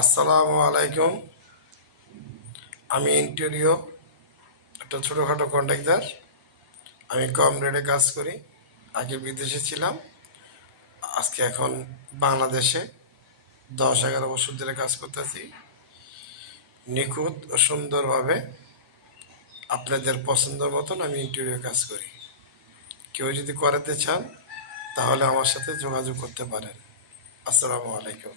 আসসালামু আলাইকুম। আমি ইন্টেরিয়র একটা ছোটোখাটো কন্ট্রাক্টর। আমি কম রেটে কাজ করি। আগে বিদেশে ছিলাম, আজকে এখন বাংলাদেশে 10-11 বছর ধরে কাজ করতেছি। নিখুঁত ও সুন্দরভাবে আপনাদের পছন্দ মতন আমি ইন্টেরিয়র কাজ করি। কেউ যদি করাতে চান তাহলে আমার সাথে যোগাযোগ করতে পারেন। আসসালামু আলাইকুম।